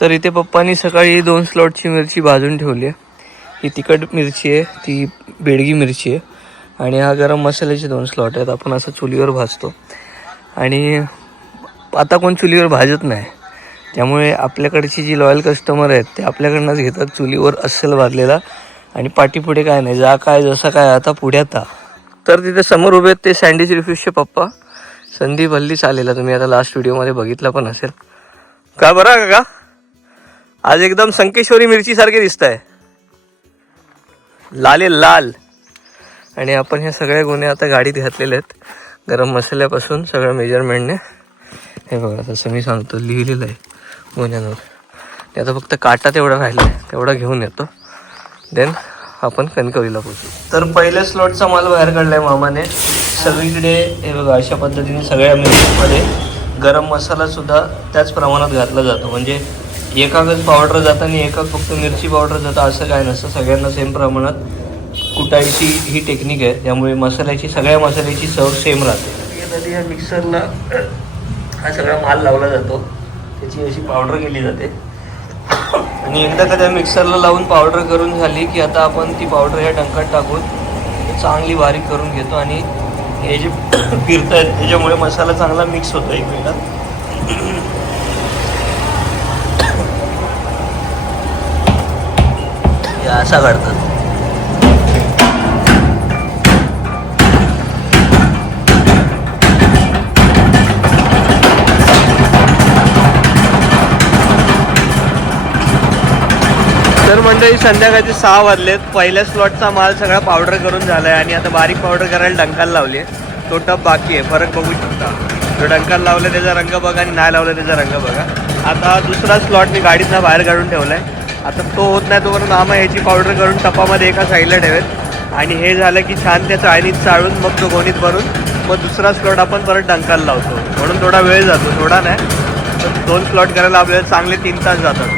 तर इथे पप्पांनी सकाळी 2 स्लॉटची मिरची भाजून ठेवली आहे. ही तिखट मिरची आहे, ती बेडगी मिरची आहे आणि हा गरम मसाल्याचे 2 स्लॉट आहेत. आपण असं चुलीवर भाजतो आणि आता कोण चुलीवर भाजत नाही, त्यामुळे आपल्याकडची जी लॉयल कस्टमर आहेत ते आपल्याकडनंच घेतात चुलीवर अस्सल भाजलेला. आणि पाठीपुढे काय नाही, जा काय जसं काय आता पुढ्यात. तर तिथे समोर उभे आहेत ते सँडविच रिफ्यूजचे पप्पा. संदीप हल्लीच आलेला, तुम्ही आता लास्ट व्हिडिओमध्ये बघितला पण असेल. का बरं का आज एकदम संकेश्वरी मिरची सारखे दिसत आहे, लाले लाल. आणि आपण ह्या सगळ्या गुन्हे आता गाडीत घातलेले आहेत, गरम मसाल्यापासून सगळ्या मेजरमेंटने. हे बघा तसं मी सांगतो, लिहिलेलं आहे गुन्ह्यांवर. ते आता फक्त काटा तेवढा राहिला आहे, तेवढा घेऊन येतो, देन आपण कणकवलीला पोहोचू. तर पहिल्या स्लॉटचा माल बाहेर काढलाय मामाने. सगळीकडे हे बघा अशा पद्धतीने सगळ्या मिरचीमध्ये गरम मसाला सुद्धा त्याच प्रमाणात घातला जातो. म्हणजे एकाच पावडर जातं आणि एकाच फक्त मिरची पावडर जातं असं काय नसतं, सगळ्यांना सेम प्रमाणात कुटायची ही टेक्निक आहे. त्यामुळे मसाल्याची सगळ्या मसाल्याची चव सेम राहते. या मिक्सरला हा सगळा माल लावला जातो, त्याची अशी पावडर केली जाते. आणि एकदा का त्या मिक्सरला लावून पावडर करून झाली की आता आपण ती पावडर ह्या डंकात टाकून चांगली बारीक करून घेतो. आणि हे जे फिरत आहेत त्याच्यामुळे मसाला चांगला मिक्स होतो एकमेकात. असा काढतात. तर मंडळी संध्याकाळचे 6 वाजलेत. पहिल्या स्लॉटचा माल सगळा पावडर करून झाला आहे आणि आता बारीक पावडर करायला डंकाला लावली आहे. तो टप बाकी आहे, फरक बघू शकता. जो डंकाला लावला त्याचा रंग बघा आणि नाही लावला त्याचा रंग बघा. आता दुसरा स्लॉट मी गाडीतनं बाहेर काढून ठेवला आहे. आता तो होत नाही तोपर्यंत मामा ह्याची पावडर करून टपामध्ये एका साईडला ठेवेल आणि हे झालं की छान त्या चाळणीत चाळून मग तो गोणीत भरून मग दुसरा स्लॉट आपण परत डंकाला लावतो. म्हणून थोडा वेळ जातो, थोडा नाही तर 2 स्लॉट करायला आपल्याला चांगले 3 तास जातात.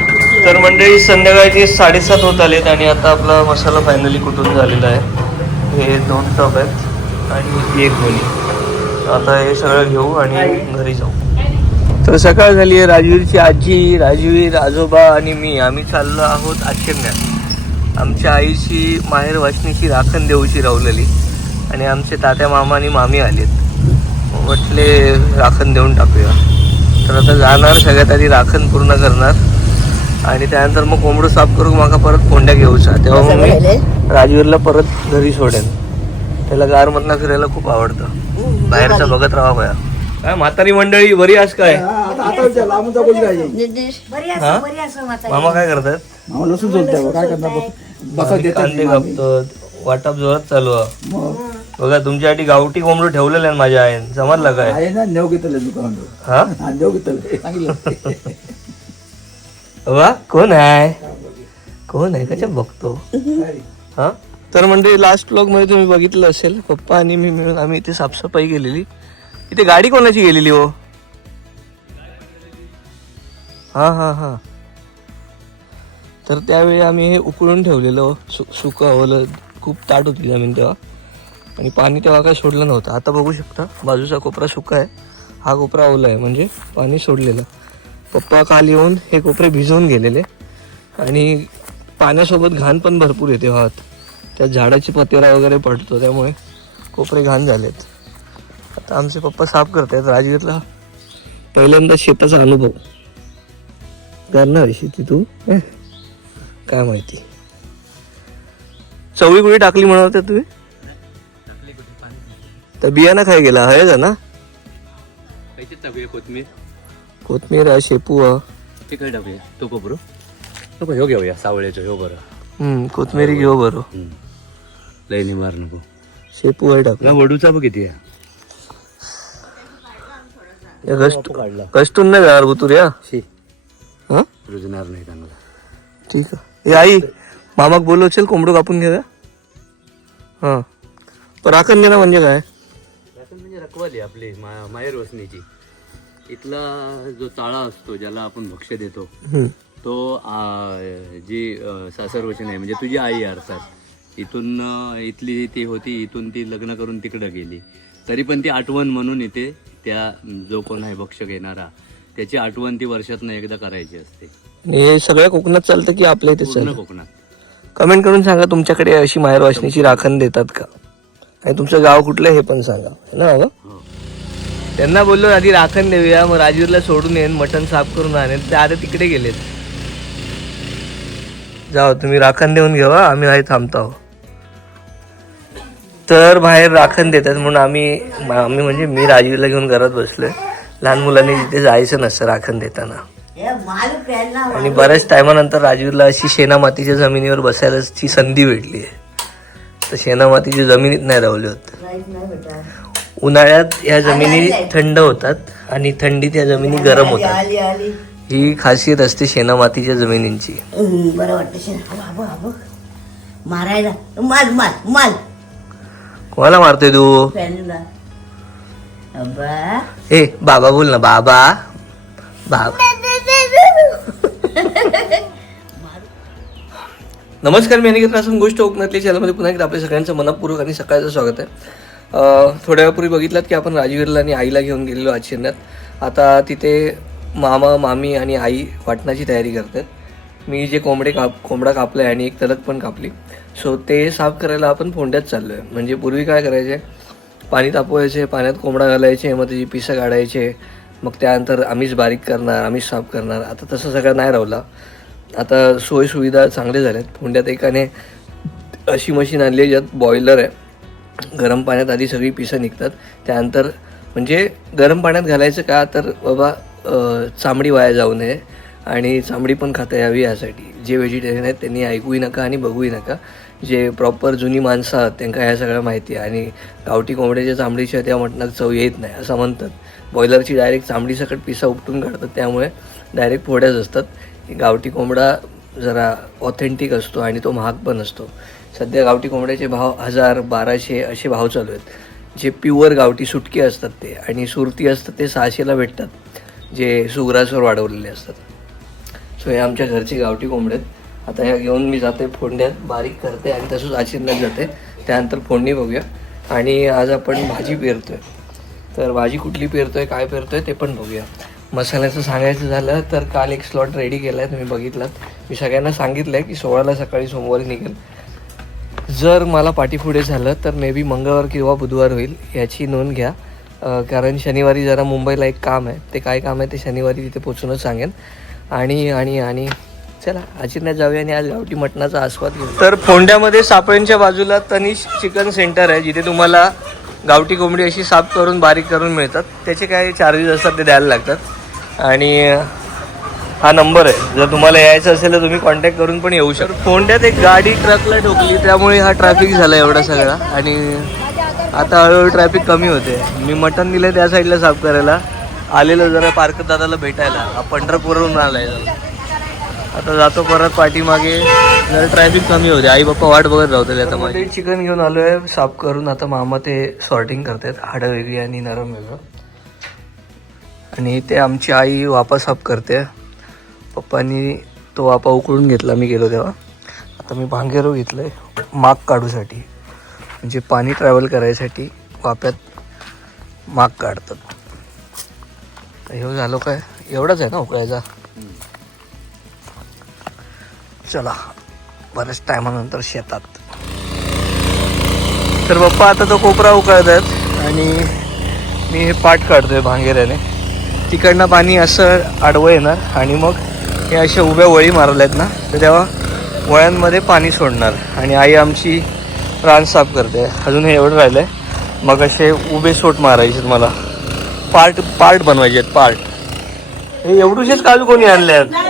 तर मंडळी संध्याकाळचे 7:30 होत आलेत आणि आता आपला मसाला फायनली कुटून झालेला आहे. हे 2 टप आहेत आणि 1 गोणी. आता हे सगळं घेऊ आणि घरी जाऊ. तर सकाळ झाली आहे. राजवीरची आजी, राजवीर, आजोबा आणि मी आम्ही चाललो आहोत आचरण्यात. आमच्या आईची माहेर वाचनीची राखण देऊची रावलेली आणि आमचे तात्या मामा आणि मामी आलेत. म्हटले राखण देऊन टाकूया. तर आता जाणार, सगळ्यात आधी राखण पूर्ण करणार आणि त्यानंतर मग कोंबडं साफ करून माका परत कोंड्या घेऊचा. तेव्हा मग मी राजवीरला परत घरी सोडेन. त्याला गारमधनं फिरायला खूप आवडतं, बाहेरचं बघत राहा बया. काय म्हातारी मंडळी बरी आज काय? मामा काय करतात? कांदे कापतात, वाटप जोरात चालू आहे. बघा तुमच्यासाठी गावठी कोंबडं ठेवलेलं आहे माझ्या आईन. समजलं काय? हा वा, कोण आहे कोण आहे कशा बघतो. हा तर म्हणजे लास्ट ब्लॉग मध्ये तुम्ही बघितलं असेल, पप्पा आणि मी मिळून आम्ही इथे साफसफाई केलेली. इथे गाडी कोणाची गेलेली हो? हा हा हा. तर त्यावेळी आम्ही हे उकळून ठेवलेलं, सुकं ओलं खूप ताट होती जमीन तेव्हा आणि पाणी तेव्हा काय सोडलं नव्हतं. आता बघू शकता बाजूचा कोपरा सुका आहे, हा कोपरा ओला आहे म्हणजे पाणी सोडलेलं. पप्पा काल येऊन हे कोपरे भिजवून गेलेले आणि पाण्यासोबत घाण पण भरपूर येते वाहत. त्या झाडाची पतेरा वगैरे पडतो त्यामुळे कोपरे घाण झालेत. आता आमचे पप्पा साफ करतात. राजवीरला पहिल्यांदा शेताचा अनुभव. करणार शेती तू काय माहिती. चवळी कुठे टाकली म्हणत तुम्ही? तर बियाणं काय गेला हळद ना? कोथमीर कोथमीर शेपू ते काय टाकूया? तो कोपरू नको, ह्यो घेऊया सावळ्याचं, ह्यो बरं. कोथमिरी घेऊ बरं, लईनी मार नको. शेपू आहे टाकला. वडूचा बघ किती आहे. कष्टून नाही जाणार बुतुर्या, हा रुजणार नाही चांगला. ठीक आहे. आई मामाक बोलव, चल कोंबडं कापून घ्या. हा पण राखण देणं म्हणजे काय? राखण म्हणजे रखवाली आपली माहेर वसनीची. इथला जो चाळा असतो ज्याला आपण भक्ष्य देतो तो जी सासरवचन आहे म्हणजे तुझी आई अर्थात. इथून इथली ती होती, इथून ती लग्न करून तिकडं गेली, तरी पण ती आठवण म्हणून इथे त्या जो कोण आहे भक्ष्य घेणारा त्याची आठवण ती वर्षातनं एकदा करायची असते. आणि हे सगळ्या कोकणात चालतं की आपल्या इथे पूर्ण चालतं? कोकणात. कमेंट करून सांगा तुमच्याकडे अशी माहेर वासनीची राखण देतात का, आणि तुमचं गाव कुठलं हे पण सांगा, है ना बाबा? हो. त्यांना बोललो आधी राखण देऊया, मग राजवीरला सोडून येईन, मटण साफ करून आणेन, ते आता तिकडे गेलेत. जाओ तुम्ही राखण देऊन घेवा, आम्ही आहे थांबतो. तर बाहेर राखण देतात म्हणून आम्ही म्हणजे मी राजवीरला घेऊन घरात बसलोय. लहान मुलांनी तिथे जायचं नसतं राखण देताना. आणि बऱ्याच टायमानंतर राजवीरला अशी शेना मातीच्या जमिनीवर बसायलाची संधी भेटली आहे. तर शेना मातीची जमिनीत नाही राहिली होत. उन्हाळ्यात या जमिनी थंड होतात आणि थंडीत या जमिनी गरम होतात. ही खासियत असते शेना मातीच्या जमिनींची. बरं वाटतं मारायला. माल माल माल कोणाला मारतोय तू? फॅनला. ए बाबा बोल ना, बाबा बाबा. नमस्कार, मी अनिकेत रासून गोष्ट कोकणातली चॅनलमध्ये पुन्हा एकदा आपल्या सगळ्यांचं मनपूर्वक आणि सकाळचं स्वागत आहे. थोड्या वेळापूर्वी बघितलात की आपण राजवीरला आणि आईला घेऊन गेलेलो आज शिरण्यात. आता तिथे मामा मामी आणि आई वाटणाची तयारी करतात. मी जे कोंबडा कापला आहे आणि एक तलक पण कापली, सो ते साफ करायला आपण फोंड्यात चाललो आहे. म्हणजे पूर्वी काय करायचे, पाणी तापवायचे, पाण्यात कोंबडा घालायचे, मग त्याची पिसं काढायचे, मग त्यानंतर आम्हीच बारीक करणार, आम्हीच साफ करणार. आता तसं सगळं नाही राहिलं. आता सोयीसुविधा चांगल्या झाल्यात. फोंड्यात एकाने अशी मशीन आणली आहे ज्यात बॉयलर आहे. गरम पाण्यात आधी सगळी पिसं निघतात, त्यानंतर म्हणजे गरम पाण्यात घालायचं का, तर बाबा चामडी वाया जाऊ नये आणि चामडी पण खाता यावी यासाठी. जे व्हेजिटेरियन आहेत त्यांनी ऐकूही नका आणि बघूही नका. जे प्रॉपर जुनी माणसं आहेत त्यांना ह्या सगळ्या माहिती आहे. आणि गावठी कोंबड्याच्या चामडीच्या त्या मटणात चव येत नाही असं म्हणतात. बॉयलरची डायरेक्ट चामडीसकट पिसा उपटून काढतात, त्यामुळे डायरेक्ट फोड्याच असतात. गावठी कोंबडा जरा ऑथेंटिक असतो आणि तो महाग पण असतो. सध्या गावठी कोंबड्याचे भाव 1000, 1200 असे भाव चालू आहेत. जे प्युअर गावठी सुटके असतात ते, आणि सुरती असतात ते 600ला भेटतात, जे सुग्रासवर वाढवलेले असतात. सो हे आमच्या घरचे गावठी कोंबडे आहेत. आता ह्या घेऊन मी जाते फोंड्यात, बारीक करते आणि तसंच आचिरण्यात जाते. त्यानंतर फोडणी बघूया. आणि आज आपण भाजी पेरतोय. तर भाजी कुठली पेरतोय, काय पेरतोय ते पण बघूया. मसाल्याचं सांगायचं झालं तर काल एक स्लॉट रेडी केला आहे, तुम्ही बघितलात. मी सगळ्यांना सांगितलं आहे की 16ला सकाळी सोमवारी निघेल. जर मला पाठीपुढे झालं तर मे बी मंगळवार किंवा बुधवार होईल, याची नोंद घ्या. कारण शनिवारी जरा मुंबईला एक काम आहे, ते काय काम आहे ते शनिवारी तिथे पोचूनच सांगेन. आणि आणि आणि चला आचिरण्यात जाऊया आणि आज गावठी मटणाचा आस्वाद घेऊ. तर फोंड्यामध्ये सापळ्यांच्या बाजूला तनिष चिकन सेंटर आहे, जिथे तुम्हाला गावठी कोंबडी अशी साफ करून बारीक करून मिळतात. त्याचे काय चार्जेस असतात ते द्यायला लागतात. आणि हा नंबर आहे, जर तुम्हाला यायचं असेल तर तुम्ही कॉन्टॅक्ट करून पण येऊ शकता. फोंड्यात एक गाडी ट्रकला ठोकली, त्यामुळे हा ट्रॅफिक झाला एवढा सगळा. आणि आता हळूहळू ट्रॅफिक कमी होते. मी मटण दिलं त्या साईडला साफ करायला, आलेलो जरा पार्क दादाला भेटायला. हा पंढरपूरवरून आलाय. आता जातो परत पाठीमागे, जरा ट्रॅफिक कमी होते. आई बाप्पा वाट बघत राहतो. आता माझे चिकन घेऊन आलोय साफ करून. आता मामा ते सॉर्टिंग करतात, हाडं वेगळी आणि नरम वेगळं. आणि इथे आमची आई वापा साफ करते. पप्पांनी तो वापा उकळून घेतला मी गेलो तेव्हा. आता मी भांगेरो घेतलंय माग काढूसाठी, म्हणजे पाणी ट्रॅव्हल करायसाठी वाप्यात माग काढतात. हे झालो काय, एवढाच आहे ना उकळायचा. चला बऱ्याच टायमानंतर शेतात. तर पप्पा आता तो कोपरा उकळत आहेत आणि मी हे पाठ काढतोय भांगेऱ्याने. तिकडनं पाणी असं आडवं येणार आणि मग हे अशा उभ्या वळी मारल्यात ना, तर तेव्हा वळ्यांमध्ये पाणी सोडणार. आणि आई आमची रान साफ करते. अजून हे एवढं राहिलं आहे. मग असे उभे सोट मारायचे मला, पार्ट बनवायचे आहेत, पार्ट. हे एवढूशेच काजू कोणी आणले आहेत?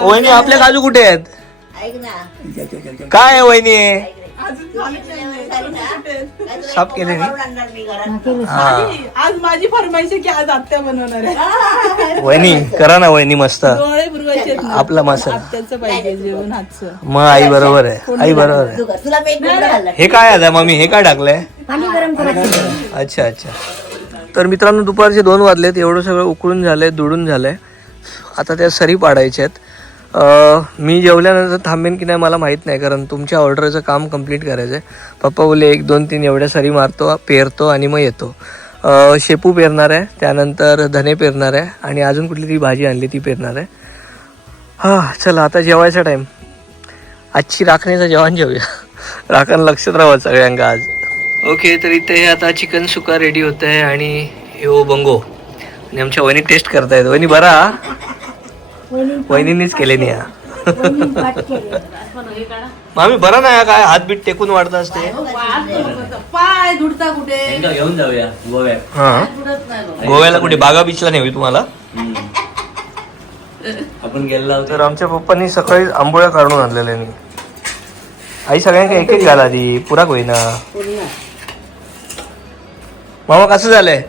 वहिनी आपल्या काजू कुठे आहेत? काय आहे वहिनी? साफ केले नाही. आज माझी फरमाईश आहे की आज आत्या बनवणार आहे. वहिनी करा ना वहिनी, मस्त डोळे बुरवायचे आपला मसाला. आत्याचं पाहिजे जेवण हातचं. मग आई बरोबर आहे, आई बरोबर आहे. तुला मी एक कोंबडा घालला. हे काय आता मम्मी, हे काय टाकलंय? पाणी गरम करायचं. अच्छा अच्छा. तर मित्रांनो दुपारचे 2 वाजलेत. एवढं सगळं उकळून झालंय, दुडून झालंय. आता त्या सरी पाडायच्या आहेत. मी जेवल्यानंतर थांबेन की नाही मला माहीत नाही, कारण तुमच्या ऑर्डरचं काम कंप्लीट करायचं आहे. पप्पा बोलले 1 2 3 एवढ्या सरी मारतो, पेरतो आणि मग येतो. शेपू पेरणार आहे, त्यानंतर धने पेरणार आहे आणि अजून कुठली तरी भाजी आणली ती पेरणार आहे. हा चला आता जेवायचा टाईम. आजची राखण्याचं जेवण जेवूया. राखण लक्षात राहावं सगळ्यांना आज. ओके, तर इथे आता चिकन सुका रेडी होत आहे आणि हो बंगो आणि आमच्या वहिनी टेस्ट करतायत. वहिनी बरा? वहिनीच केले नाही हा. मामी बरा नाही काय हात बीट टेकून वाढत असते. पाय धुडता कुठे घेऊन जाऊया गोव्यात. हा गोव्याला कुठे? बागा बीचला नेऊ तुम्हाला. आपण गेलो तर आमच्या पप्पांनी सकाळी आंबोळ्या काढून आणलेल्या नाही. आई सगळ्यांना एक एक घाला आधी पुरा होईना. मामा कसं झालंय?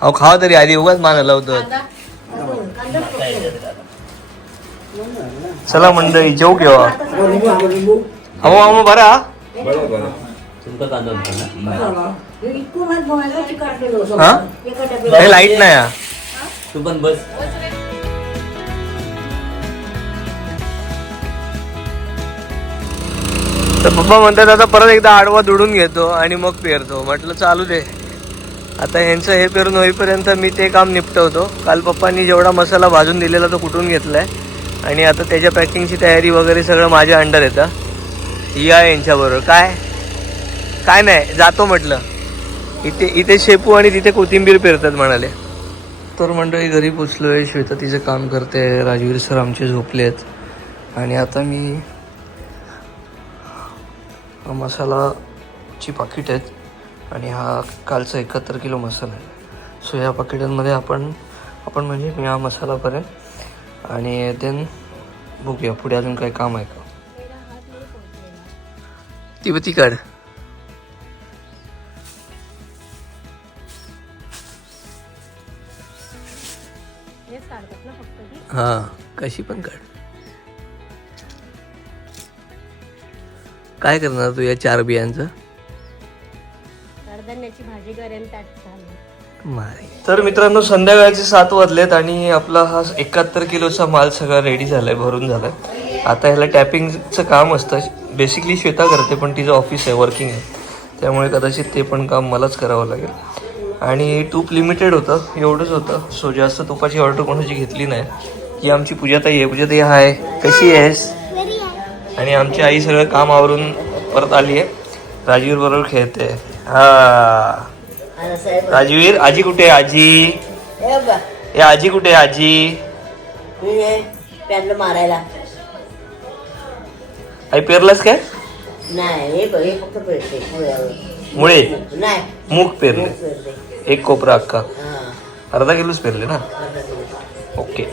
अहो खावा तरी आधी उगाच मानायला होतं. चला मंडळी जेव केव्हा. अहो मामा बरा? तुमचा कांदा हा काही लाईट नाही हा. तू पण बस. तर पप्पा म्हणतात आता परत एकदा आडवा दुडून घेतो आणि मग पेरतो. म्हटलं चालू दे, आता यांचं हे पेरून होईपर्यंत मी ते काम निपटवतो. काल पप्पांनी जेवढा मसाला भाजून दिलेला तो कुठून घेतलाय आणि आता त्याच्या पॅकिंगची तयारी वगैरे सगळं माझ्या अंडर येतं. ही आहे यांच्याबरोबर. काय काय नाही जातो म्हटलं. इथे शेपू आणि तिथे कोथिंबीर पेरतात म्हणाले. तर मंडळी घरी पोचलोय. श्वेता तिचं काम करते, राजवीर सर आमचे झोपलेत आणि आता मी मसालाची पाकिट आहेत आणि हा कालचा 71 किलो मसाला आहे. सो या पाकिटांमध्ये आपण म्हणजे मी हा मसाला करेन आणि देन बघूया पुढे अजून काही काम आहे का. ती काढ. हा कशी पण काढ. काय करणार तू या 4 बियांचं? कडधान्याची भाजी करेन त्यात. तर मित्रांनो संध्याकाळचे 7 वाजलेत आणि आपला हा 71 किलोचा माल सगळा रेडी झालाय, भरून झालाय. आता ह्याला टॅपिंगचं काम असतं. बेसिकली श्वेता करते पण तिचं ऑफिस आहे, वर्किंग आहे, त्यामुळे कदाचित ते पण काम मलाच करावं लागेल. आणि तूप लिमिटेड होतं, एवढंच होतं. सो जास्त तुपाची ऑर्डर कोणाची घेतली नाही. ही आमची पूजाताई आहे. पूजाताई हाय, कशी आहेस? आणि आमची आई सगळं काम आवरून परत आली आहे. राजवीर बरोबर खेळते. हा राजवीर, आजी कुठे? आजी ए आजी कुठे? आजी त्यांना मारायला आई पेरलास काय? नाही. हे फक्त पेरते मुळे नाही, मूग पेरले. पेरते. एक कोपरा अख्खा हा, अर्धा किलोच पेरले ना. अर्धा किलो. ओके.